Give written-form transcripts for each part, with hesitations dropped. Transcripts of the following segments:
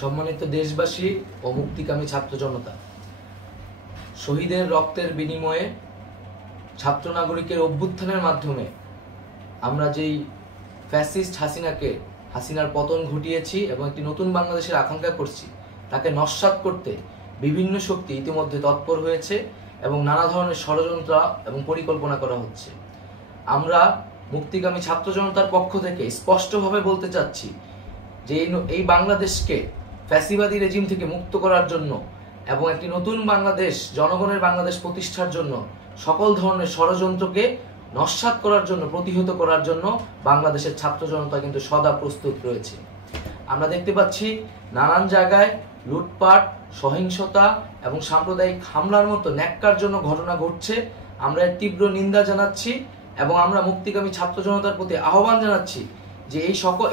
সম্মানিত দেশবাসী ও মুক্তিকামী ছাত্র জনতা, শহীদের রক্তের বিনিময়ে ছাত্র নাগরিকের অভ্যুত্থানের মাধ্যমে আমরা যেই ফ্যাসিস্ট হাসিনার পতন ঘটিয়েছি এবং একটি নতুন বাংলাদেশের আকাঙ্ক্ষা করছি, তাকে নস্যাৎ করতে বিভিন্ন শক্তি ইতিমধ্যে তৎপর হয়েছে এবং নানা ধরনের ষড়যন্ত্র এবং পরিকল্পনা করা হচ্ছে। আমরা মুক্তিকামী ছাত্র জনতার পক্ষ থেকে স্পষ্টভাবে বলতে চাচ্ছি যে এই বাংলাদেশকে ফ্যাসিবাদী রেজিম থেকে মুক্ত করার জন্য এবং একটি নতুন বাংলাদেশ, জনগণের বাংলাদেশ প্রতিষ্ঠার জন্য সকল ধরনের ষড়যন্ত্রকে নস্যাৎ করার জন্য, প্রতিহত করার জন্য বাংলাদেশের ছাত্র জনতা কিন্তু সদা প্রস্তুত রয়েছে। আমরা দেখতে পাচ্ছি নানান জায়গায় লুটপাট, সহিংসতা এবং সাম্প্রদায়িক হামলার মতো ন্যাক্কারজনক ঘটনা ঘটছে। আমরা এর তীব্র নিন্দা জানাচ্ছি এবং আমরা মুক্তিকামী ছাত্র জনতার প্রতি আহ্বান জানাচ্ছি যে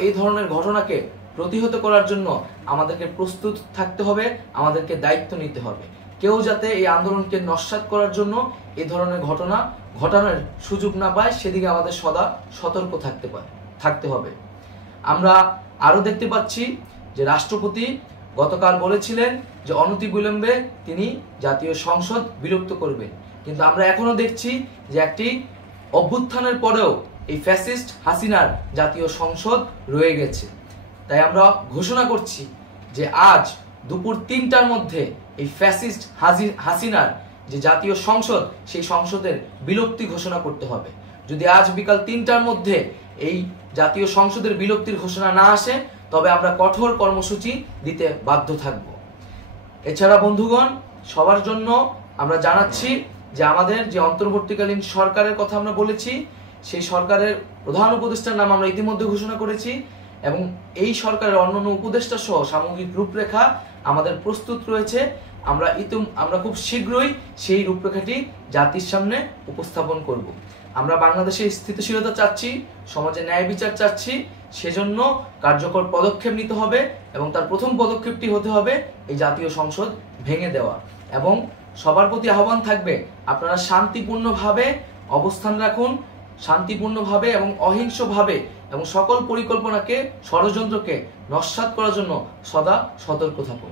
এই ধরনের ঘটনাকে প্রতিহত করার জন্য আমাদেরকে প্রস্তুত থাকতে হবে, আমাদেরকে দায়িত্ব নিতে হবে। কেউ যাতে এই আন্দোলনকে নস্যাৎ করার জন্য এই ধরনের ঘটনা ঘটানোর সুযোগ না পায়, সেদিকে আমাদের সদা সতর্ক থাকতে হবে। আমরা আরো দেখতে পাচ্ছি যে রাষ্ট্রপতি গতকাল বলেছিলেন যে অনতিবিলম্বে তিনি জাতীয় সংসদ বিলুপ্ত করবেন, কিন্তু আমরা এখনো দেখছি যে একটি অভ্যুত্থানের পরেও এই ফ্যাসিস্ট হাসিনার জাতীয় সংসদ রয়ে গেছে। তাই আমরা ঘোষণা করছি যে আজ দুপুর ৩টার মধ্যে এই ফ্যাসিস্ট হাসিনার যে জাতীয় সংসদ, সেই সংসদের বিলুপ্তি ঘোষণা করতে হবে। যদি আজ বিকাল ৩টার মধ্যে এই জাতীয় সংসদের বিলুপ্তির ঘোষণা না আসে, তবে আমরা কঠোর কর্মসূচি দিতে বাধ্য থাকব। এছাড়া বন্ধুগণ, সবার জন্য আমরা জানাচ্ছি যে আমাদের যে অন্তর্বর্তীকালীন সরকারের কথা আমরা বলেছি, সেই সরকারের প্রধান উপদেষ্টার নাম আমরা ইতিমধ্যে ঘোষণা করেছি এবং এই সরকারের অন্যান্য উপদেষ্টা সহ সামগ্রিক রূপরেখা আমাদের প্রস্তুত রয়েছে। আমরা খুব শীঘ্রই সেই রূপরেখাটি জাতির সামনে উপস্থাপন করব। আমরা বাংলাদেশে স্থিতিশীলতা চাচ্ছি, সমাজে ন্যায় বিচার চাচ্ছি, সেজন্য কার্যকর পদক্ষেপ নিতে হবে এবং তার প্রথম পদক্ষেপটি হতে হবে এই জাতীয় সংসদ ভেঙে দেওয়া। এবং সবার প্রতি আহ্বান থাকবে, আপনারা শান্তিপূর্ণভাবে অবস্থান রাখুন, শান্তিপূর্ণভাবে এবং অহিংসভাবে এবং সকল পরিকল্পনাকে, ষড়যন্ত্রকে নস্যাৎ করার জন্য সদা সতর্ক থাকুন।